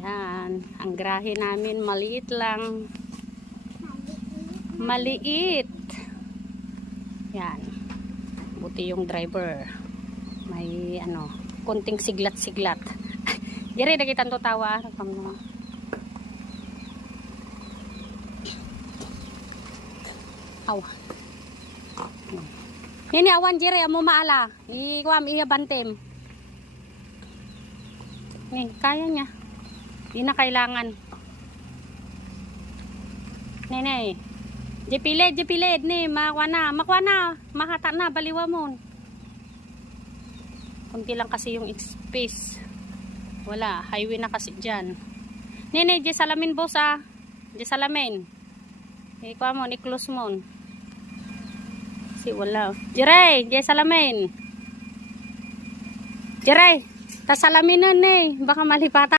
Yan. Ang grahe namin maliit lang. Maliit. Yan. Buti yung driver. May ano, konting siglat-siglat. Yari, nakitan to tawa. Aw. Nini awan jere amo maala. Ikwam iya bantem. Ni, kaya niya. Di na kailangan. Nene. Jepiled ni makwana, makata na baliwa mo. Kunti lang kasi yung space. Wala, highway na kasi diyan. Nene, je salamin boss ah. Je salamin. Ikwa mo, i-close mo. Si wala. Jiray, jay salamin. Jiray, tasalaminan eh. Baka malipatan.